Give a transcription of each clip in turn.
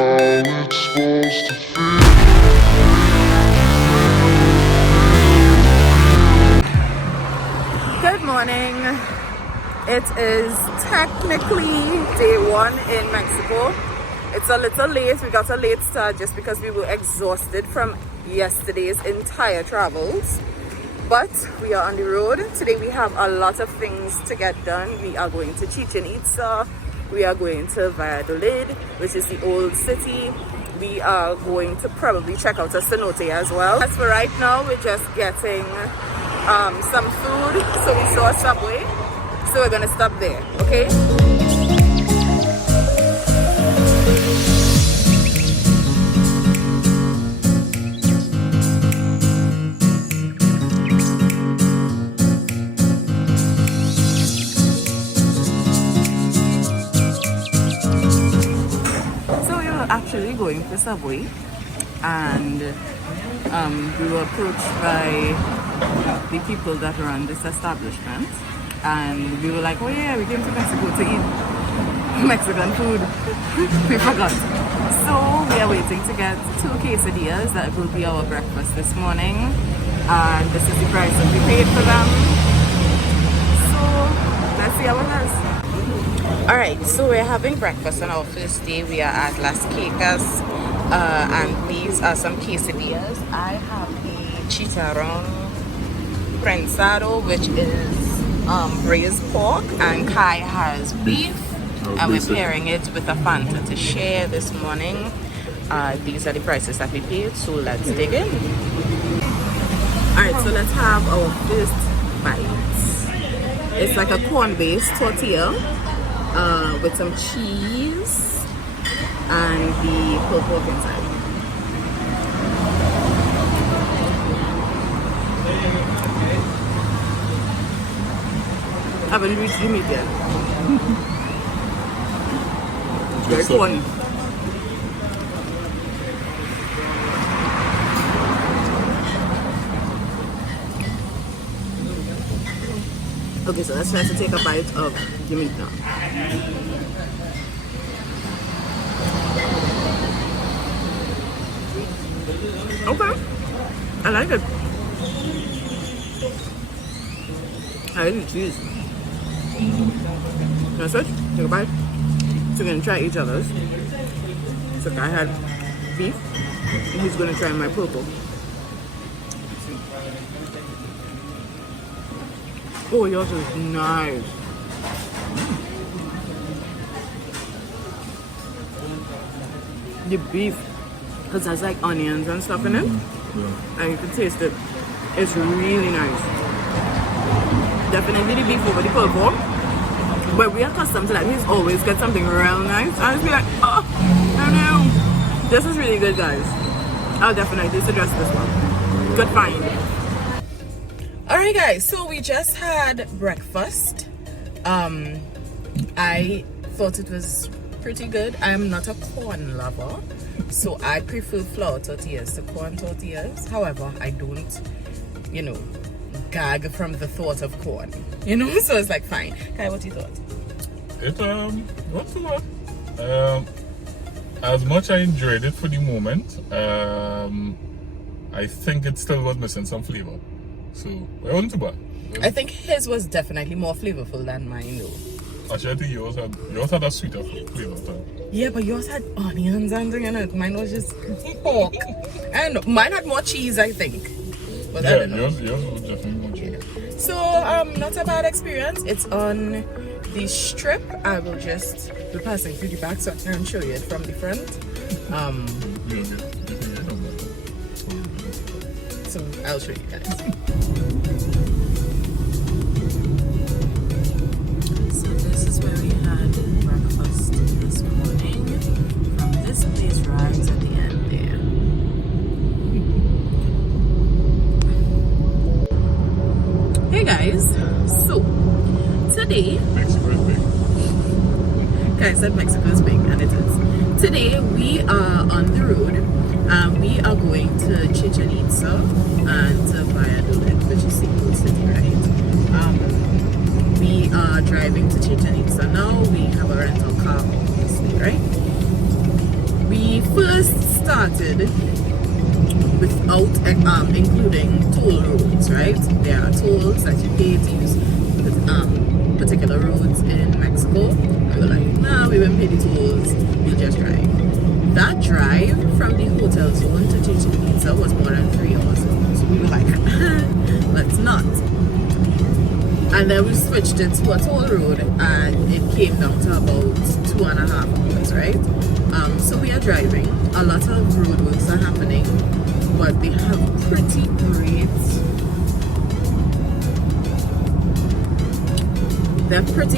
how it's supposed to feel. Good morning. It is technically day one in Mexico. It's a little late. We got a late start just because we were exhausted from yesterday's entire travels. But we are on the road. Today we have a lot of things to get done. We are going to Chichen Itza. We are going to Valladolid, which is the old city. We are going to probably check out a cenote as well. As for right now, we're just getting some food. So we saw a Subway. So we're gonna stop there, okay? Actually going to Subway, and we were approached by the people that run this establishment, and we were like, oh yeah, we came to Mexico to eat Mexican food. We forgot. So we are waiting to get 2 quesadillas. That will be our breakfast this morning, and this is the price that we paid for them. So let's see how it goes. Alright, so we're having breakfast on our first day. We are at Las Quecas, and these are some quesadillas. I have a chicharron prensado, which is braised pork, and Kai has beef, and we're pairing it with a Fanta to share this morning. These are the prices that we paid, so let's dig in. Alright, so let's have our first bite. It's like a corn-based tortilla with some cheese and the pulled pork inside. I haven't reached the meat yet. It's very corny. Okay, so let's try to take a bite of the meat now. Okay, I like it. I like the cheese. That's it. Take a bite. So we're gonna try each other's. So I had beef, and he's gonna try my purple. Oh, yours is nice. The beef, because there's like onions and stuff in it, and you can taste it. It's really nice. Definitely the beef over the pulled pork, but we are accustomed to that. He's always got something real nice. I just be like, oh, I know. This is really good, guys. I'll definitely suggest this one. Good find. Alright guys, so we just had breakfast. I thought it was pretty good. I'm not a corn lover, so I prefer flour tortillas to corn tortillas. However, I don't, gag from the thought of corn, so it's like fine. Kai, what you thought? It not too bad. As much I enjoyed it for the moment, I think it still was missing some flavor. So it wasn't too bad. I think his was definitely more flavorful than mine though. Actually, I think yours had a sweeter flavor. Yeah, but yours had onions and thing in it. Mine was just pork. And mine had more cheese, I think. But yeah, I don't know. Yours was definitely more cheese. So, not a bad experience. It's on the strip. I will just be passing through the back so I can show you it from the front. So I'll show you guys. So this is where we had breakfast this morning from this place right at the end there. Hey guys, so today Mexico is big. guys said Mexico is big, and it is. Today we are on the road. We are going to Chichen Itza and to Valladolid, which is the old city, right? We are driving to Chichen Itza now. We have a rental car, obviously, right? We we first started without including toll roads, right? There are tolls that you pay to use particular roads in Mexico. We were like, nah, we won't pay the tolls, we'll just drive. That drive from the hotel zone to Chichen Itza was more than 3 hours. So we were like, let's not. And then we switched it to a toll road and it came down to about 2.5 hours, right? So we are driving. A lot of roadworks are happening, but they have pretty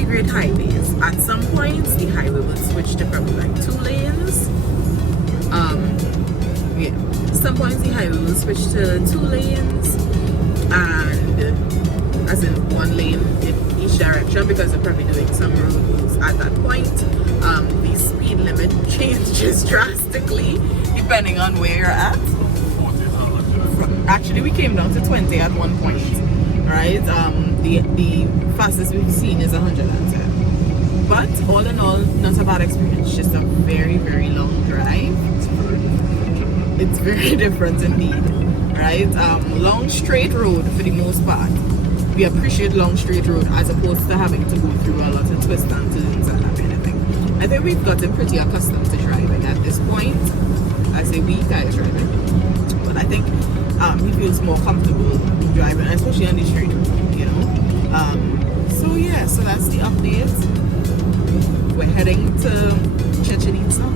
great highways. At some points, the highway will switch to probably like 2 lanes. Some points the highway will switch to 2 lanes, and as in 1 lane in each direction, because they're probably doing some road moves at that point. The speed limit changes drastically depending on where you're at. Actually, we came down to 20 at one point, right? The fastest we've seen is 110. But all in all, not a bad experience. Just a very, very long drive. It's very different indeed, right? Long straight road for the most part. We appreciate long straight road as opposed to having to go through a lot of twists and turns and that kind of thing. I think we've gotten pretty accustomed to driving at this point. I say we guys driving, but I think he feels more comfortable driving, especially on the straight road, you know. So yeah, so that's the update. We're heading to Chichen Itza.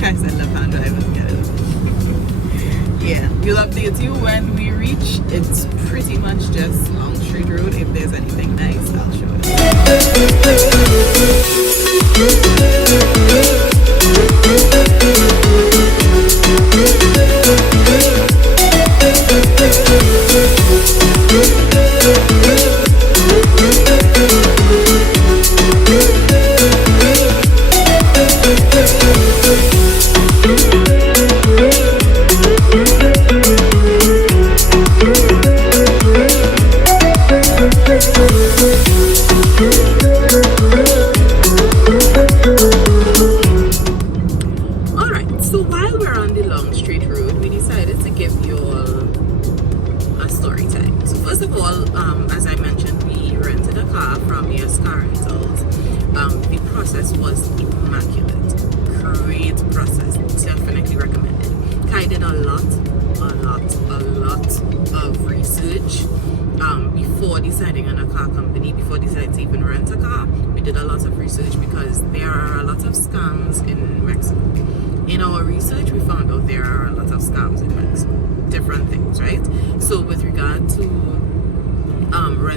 Guys, I love hand driving. Yeah, we'll update you when we reach. It's pretty much just long straight road. If there's anything nice, I'll show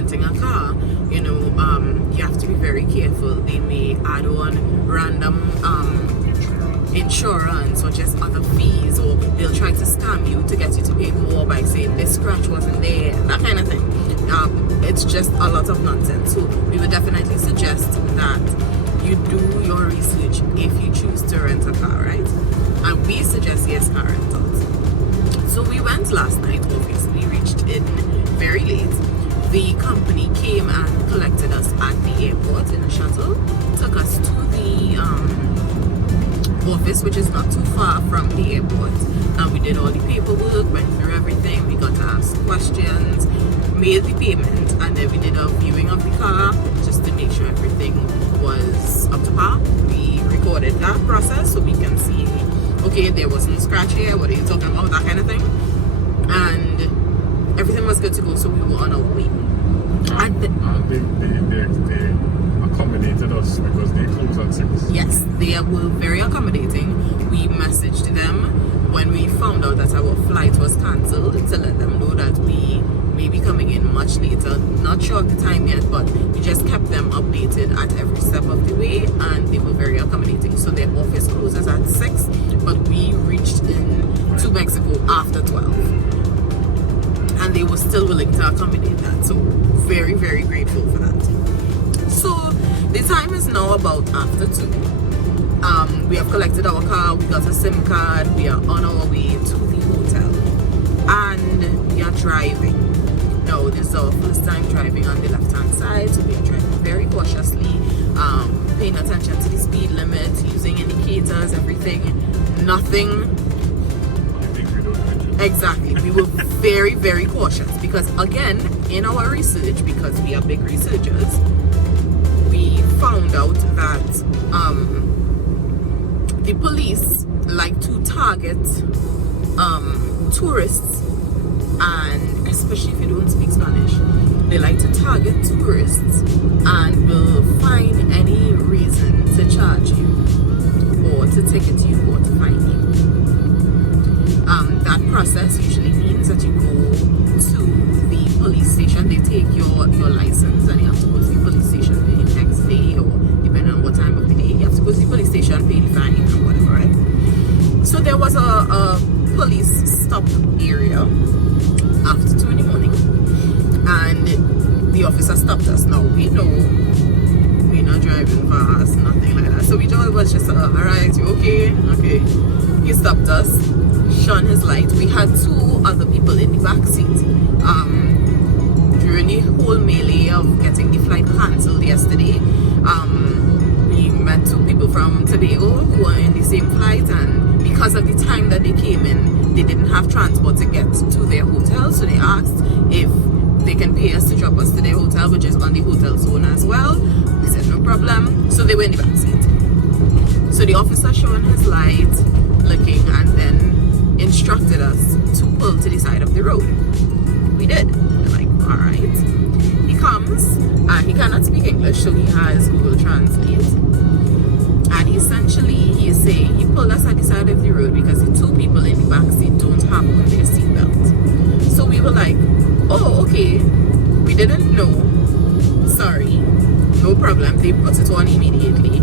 renting a car, you know, you have to be very careful. They may add on random insurance or just other fees, or they'll try to scam you to get you to pay more by saying this scratch wasn't there, that kind of thing. It's just a lot of nonsense. So we would definitely suggest that you do your research if you choose to rent a car, right? And we suggest yes car rentals. So we went last night, obviously reached in very late. The company came and collected us at the airport in a shuttle, took us to the office, which is not too far from the airport, and we did all the paperwork, went through everything. We got to ask questions, made the payment, and then we did a viewing of the car just to make sure everything was up to par. We recorded that process so we can see, okay, there wasn't scratch here, what are you talking about, that kind of thing, and everything was good to go. So we were on our way. And they accommodated us because they closed at 6. Yes, they were very accommodating. We messaged them when we found out that our flight was cancelled to let them know that we may be coming in much later. Not sure of the time yet, but we just kept them updated at every step of the way, and they were very accommodating. So their office closes at 6, but we reached to Mexico after 12. And they were still willing to accommodate that. So very, very grateful for that. So the time is now about after 2. We have collected our car, we got a SIM card, we are on our way to the hotel. And we are driving. Now, this is our first time driving on the left-hand side, so we are driving very cautiously, paying attention to the speed limit, using indicators. Exactly. We were very, very cautious because, again, in our research, because we are big researchers, we found out that the police like to target tourists, and especially if you don't speak Spanish, they like to target tourists and will find any reason to charge you or to ticket you or to fine you. That process usually means that you go to the police station. They take your license and you have to go to the police station the next day, or depending on what time of the day, you have to go to the police station, pay the fine and whatever, right? So there was a police stop area after 2 in the morning, and the officer stopped us. Now we know we're not driving fast, nothing like that. So we thought it was just alright, you okay? Okay. He stopped us, shone his light. We had 2 other people in the back seat. During the whole melee of getting the flight cancelled yesterday, we met 2 people from Tobago who were in the same flight, and because of the time that they came in, they didn't have transport to get to their hotel, so they asked if they can pay us to drop us to their hotel, which is on the hotel zone as well. We said no problem, so they were in the back seat. So the officer shone his light, looking, and then instructed us to pull to the side of the road. We did. We're like, all right. He comes, and he cannot speak English, so he has Google Translate. And essentially, he is saying he pulled us at the side of the road because the 2 people in the back seat don't have on their seatbelt. So we were like, oh, okay, we didn't know. Sorry, no problem. They put it on immediately,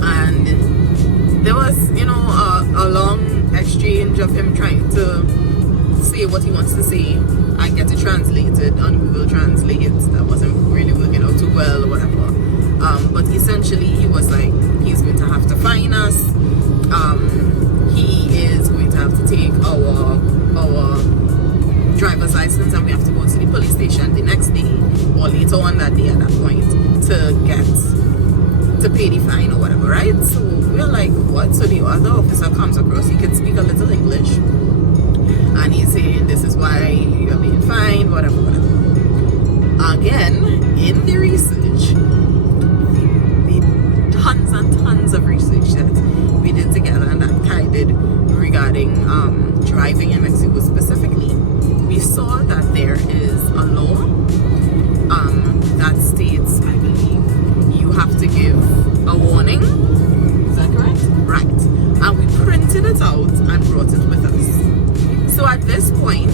and there was, you know, a long exchange of him trying to say what he wants to say and get it translated on Google Translate. That wasn't really working out too well or whatever. But essentially he was like, he's going to have to fine us. He is going to have to take our driver's license, and we have to go to the police station the next day or later on that day at that point to pay the fine or whatever, right? So we're like, what? So the other officer comes across, he can speak a little English, and he's saying, this is why you're being fined, whatever. Again, in the research, the tons and tons of research that we did together and that Kai did regarding driving in Mexico specifically, we saw that there is a law that states, I believe, you have to give a warning. Is that correct? Right. And we printed it out and brought it with us. So at this point,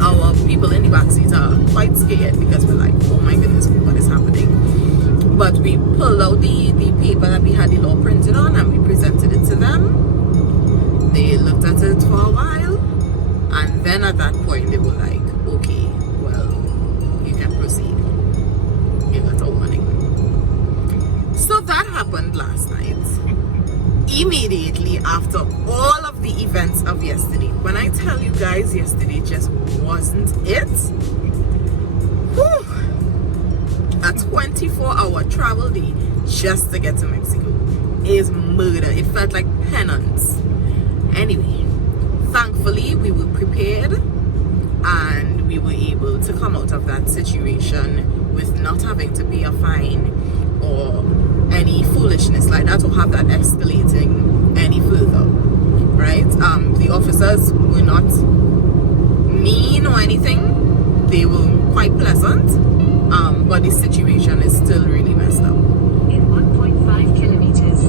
our people in the backseat are quite scared because we're like, oh my goodness, what is happening? But we pulled out the paper that we had the law printed on and we presented it to them. They looked at it for a while, and then at that point they were like, okay, well, you can proceed. You got a warning. So that happened last night. Immediately after all of the events of yesterday. When I tell you guys, yesterday just wasn't it. Whew. A 24-hour travel day just to get to Mexico is murder. It felt like penance. Anyway, thankfully we were prepared and we were able to come out of that situation with not having to pay a fine or any foolishness like that, or have that escalating any further, right? The officers were not mean or anything. They were quite pleasant, but the situation is still really messed up. In 1.5 kilometers,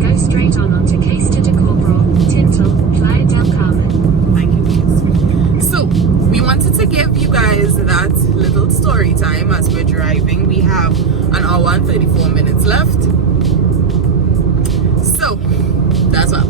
go straight on onto Casta de Corporal, Tintal, Playa del Carmen. Thank you, please. So we wanted to give you guys that little story time as we're driving. We have an hour and 34 minutes left. So that's what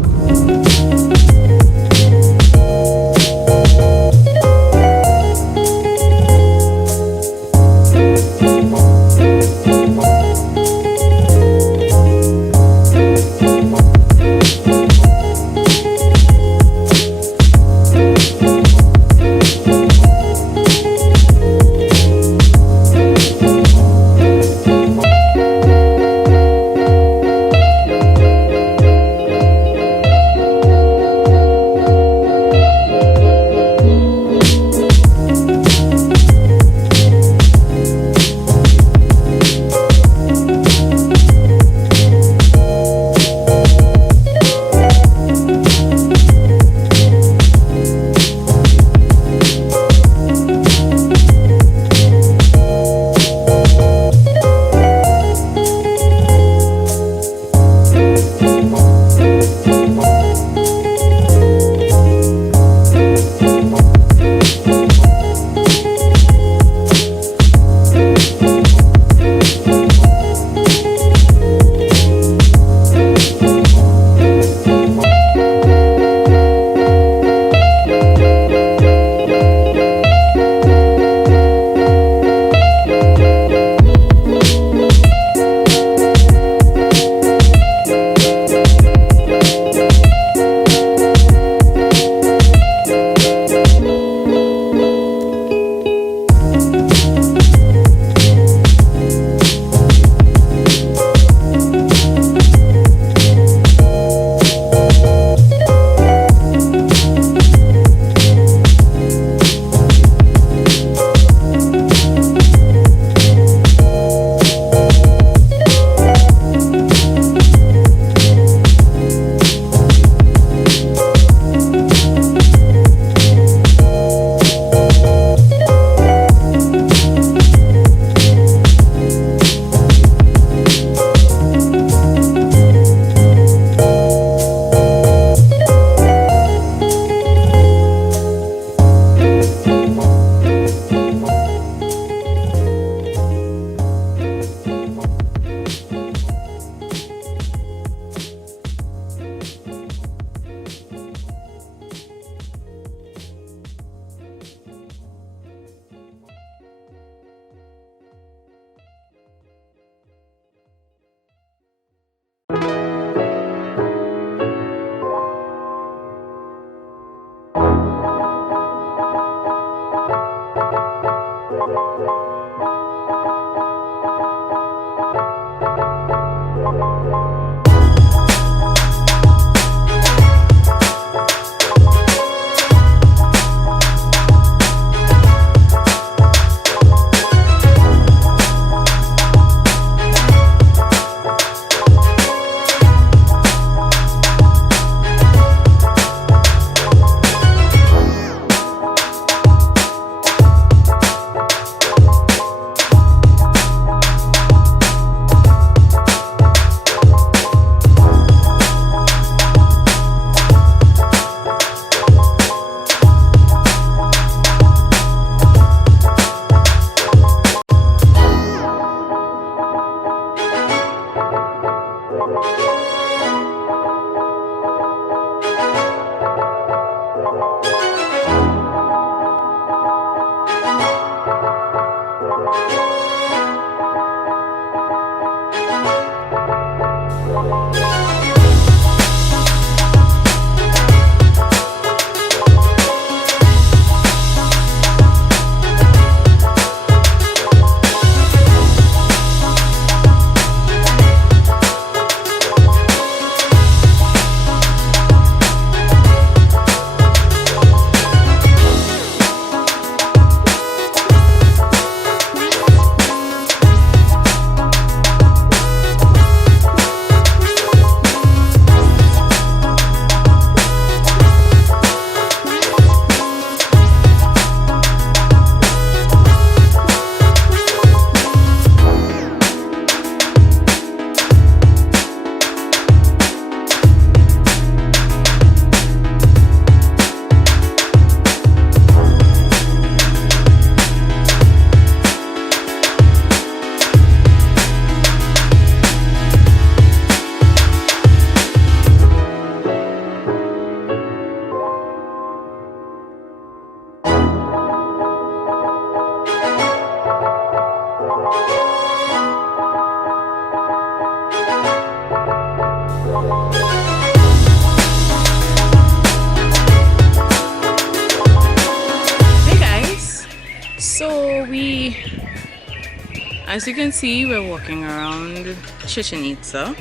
As you can see, we're walking around Chichen Itza,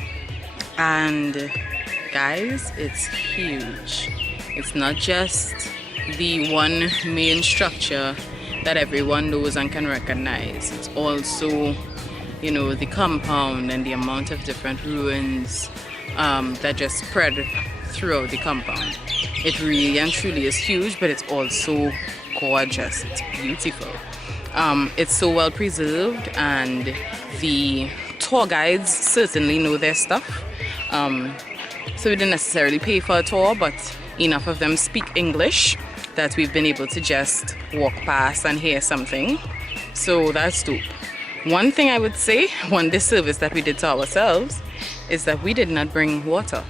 and guys, it's huge. It's not just the one main structure that everyone knows and can recognize. It's also, you know, the compound and the amount of different ruins that just spread throughout the compound. It really and truly is huge, but it's also gorgeous. It's beautiful. It's so well preserved, and the tour guides certainly know their stuff. So we didn't necessarily pay for a tour, but enough of them speak English that we've been able to just walk past and hear something. So that's dope. One thing I would say, one disservice that we did to ourselves, is that we did not bring water.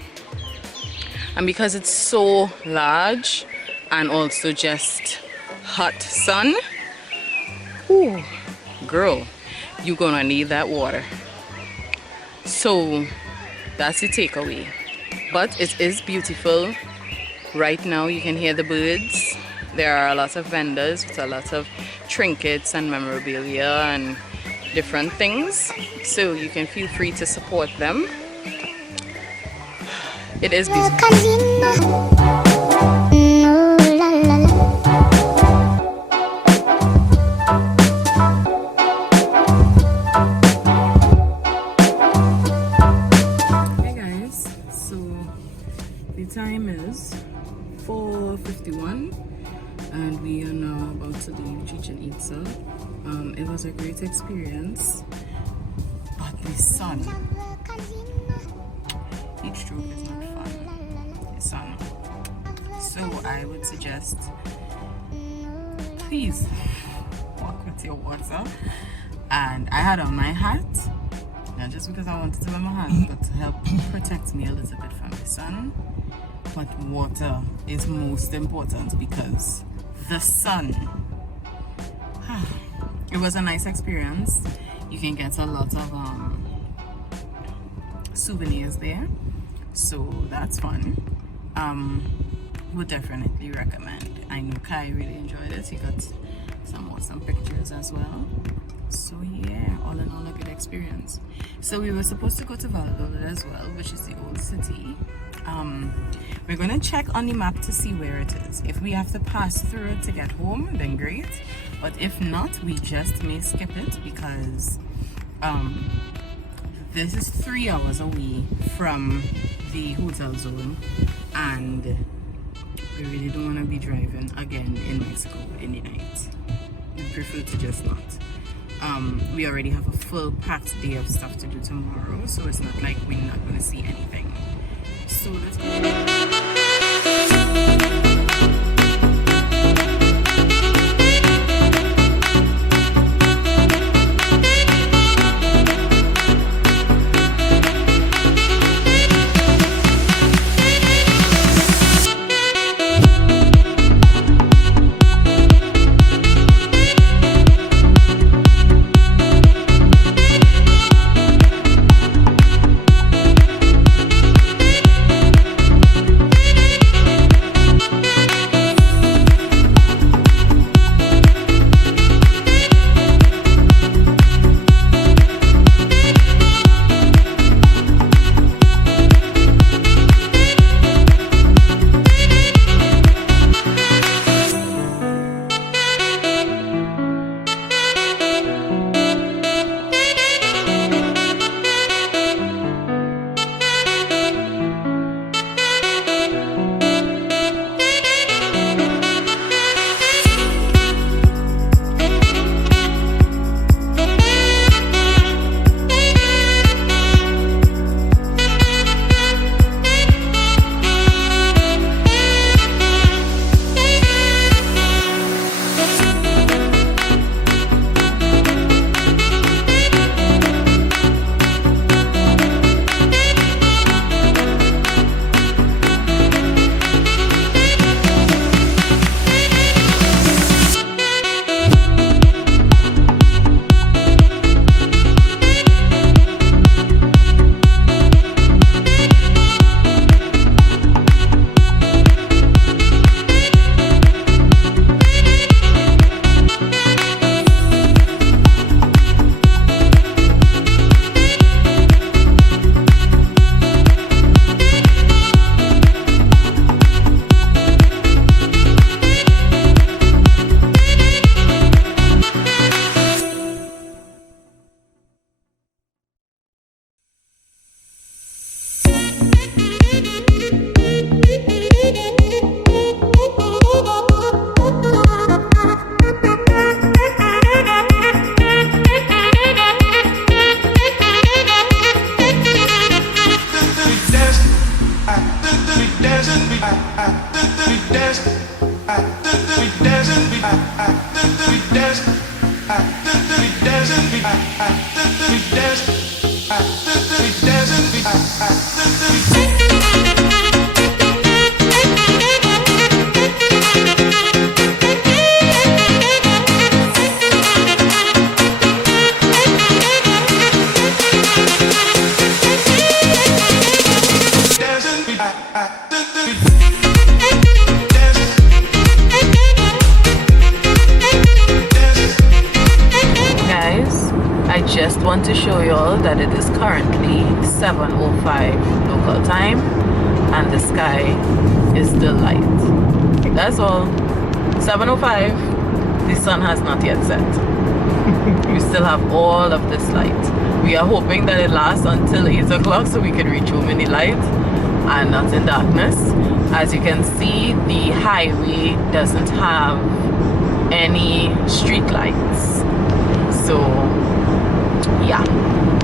And because it's so large and also just hot sun, ooh, girl, you're gonna need that water. So that's the takeaway. But it is beautiful. Right now you can hear the birds. There are a lot of vendors with a lot of trinkets and memorabilia and different things. So you can feel free to support them. It is beautiful. Time is 4:51 and we are now about to leave Chichen Itza. It was a great experience, but the sun, each stroke is not fun. The sun. So I would suggest, please walk with your water. And I had on my hat, not just because I wanted to wear my hat, but to help protect me a little bit from the sun. But water is most important because the sun. It was a nice experience. You can get a lot of souvenirs there, so that's fun. Would definitely recommend. I know Kai really enjoyed it. He got some awesome pictures as well. So yeah, all in all, a good experience. So we were supposed to go to Valladolid as well, which is the old city. We're gonna check on the map to see where it is. If we have to pass through it to get home, then great. But if not, we just may skip it because this is 3 hours away from the hotel zone, and we really don't want to be driving again in Mexico in the night. We prefer to just not. We already have a full packed day of stuff to do tomorrow, so it's not like we're not going to see anything. So let's go. Just want to show you all that it is currently 7:05 local time and the sky is still light. That's all. 7:05, the sun has not yet set. You still have all of this light. We are hoping that it lasts until 8 o'clock so we can reach home in the light and not in darkness. As you can see, the highway doesn't have any street lights. So yeah,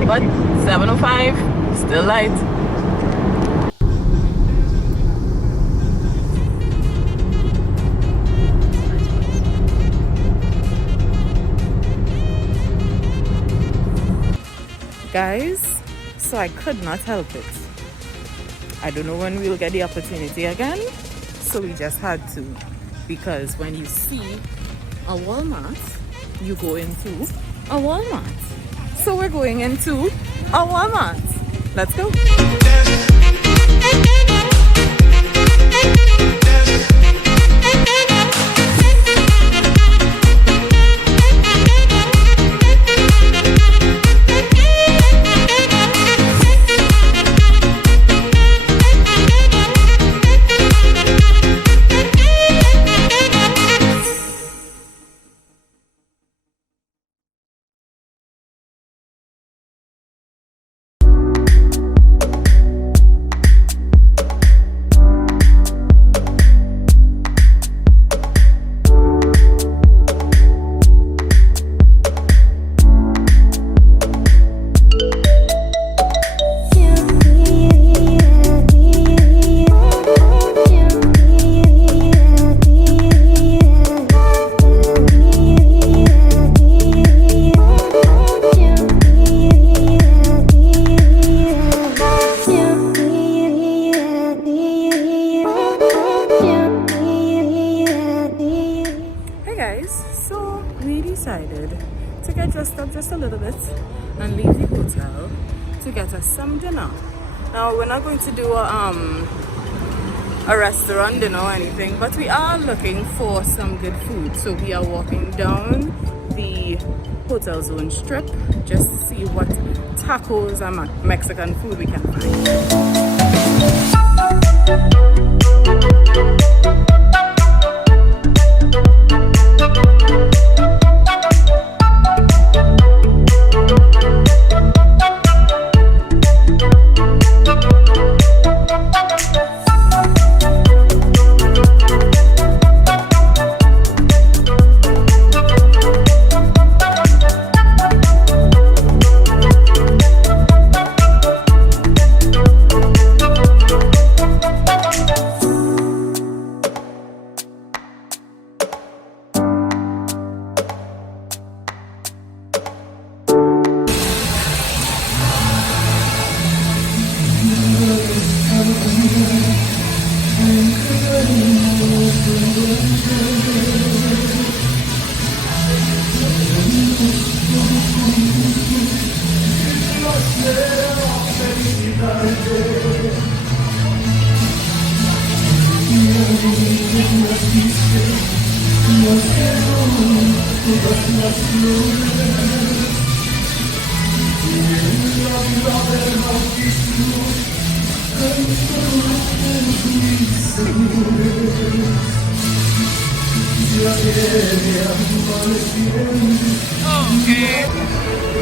but 7:05, still light. Guys, so I could not help it. I don't know when we'll get the opportunity again, so we just had to. Because when you see a Walmart, you go into a Walmart. So we're going into a Walmart. Let's go. To get dressed up just a little bit and leave the hotel to get us some dinner. Now we're not going to do a restaurant dinner or anything, but we are looking for some good food. So we are walking down the Hotel Zone strip just to see what tacos and Mexican food we can find.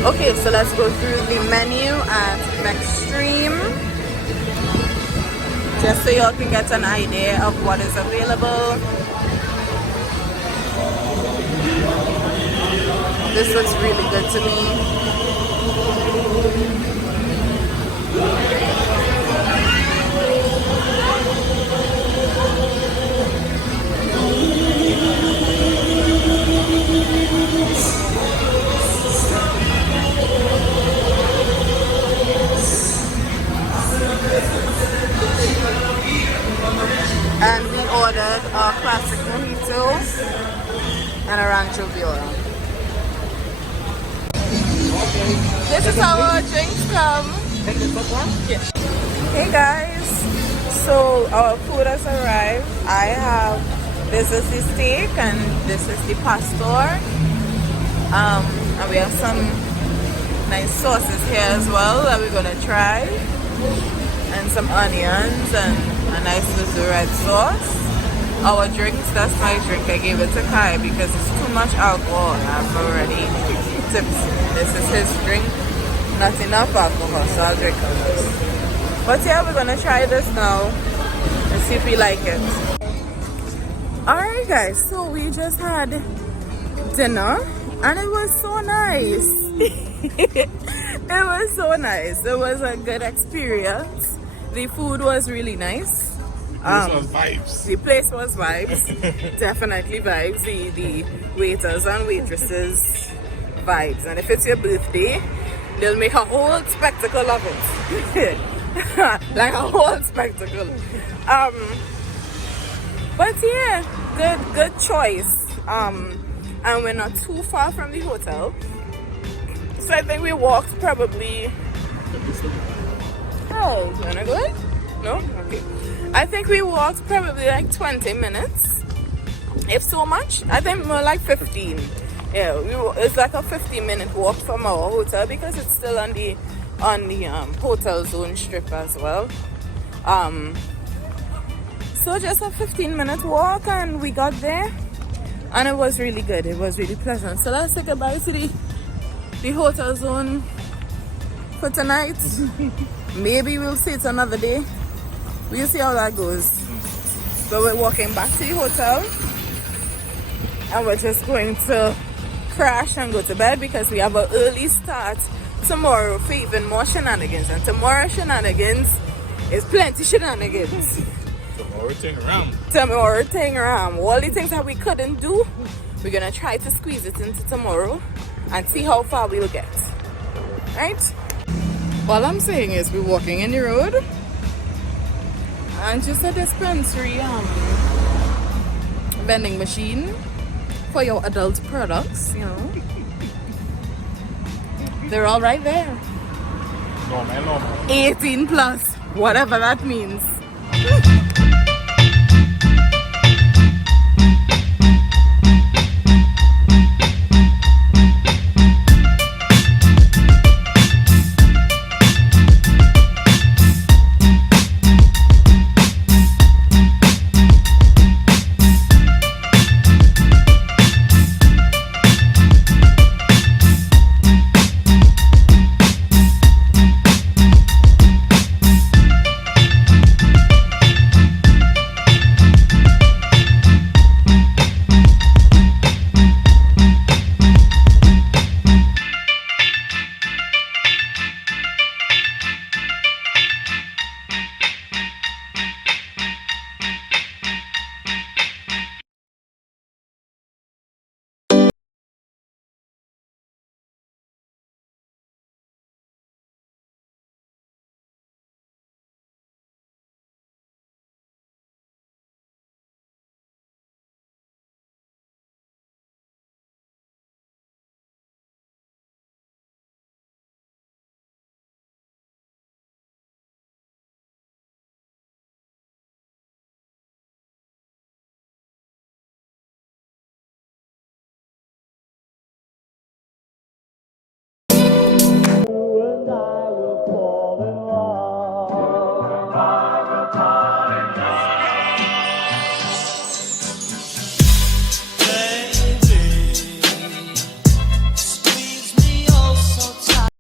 Okay, so let's go through the menu at Maxstream just so y'all can get an idea of what is available. This looks really good to me. This is how our drinks come. Yeah. Hey guys, so our food has arrived. This is the steak and this is the pastor. And we have some nice sauces here as well that we're gonna try. And some onions and a nice little red sauce. Our drinks, that's my drink. I gave it to Kai because it's too much alcohol. I'm already tipsy. This is his drink. Not enough alcohol, so I'll drink on this. But yeah, we're gonna try this now and see if we like it. Alright guys, so we just had dinner and it was so nice. It was so nice. It was a good experience. The food was really nice. The place was vibes. Definitely vibes. The waiters and waitresses vibes. And if it's your birthday, they'll make a whole spectacle of it. Like a whole spectacle. But yeah, good choice. And we're not too far from the hotel. So I think we walked probably... Oh, is that good? No? Okay. I think we walked probably like 20 minutes. If so much. I think more like 15. Yeah, it's like a 15-minute walk from our hotel because it's still on the hotel zone strip as well. So just a 15-minute walk and we got there and it was really good. It was really pleasant. So let's say goodbye to the hotel zone for tonight. Maybe we'll see it another day. We'll see how that goes. So we're walking back to the hotel and we're just going to crash and go to bed because we have an early start tomorrow for even more shenanigans. And tomorrow's shenanigans is plenty shenanigans. Tomorrow thing around. All the things that we couldn't do, we're gonna try to squeeze it into tomorrow and see how far we'll get. Right? All I'm saying is we're walking in the road and just a dispensary vending machine for your adult products, you know. They're all right there. Normal. 18 plus, whatever that means.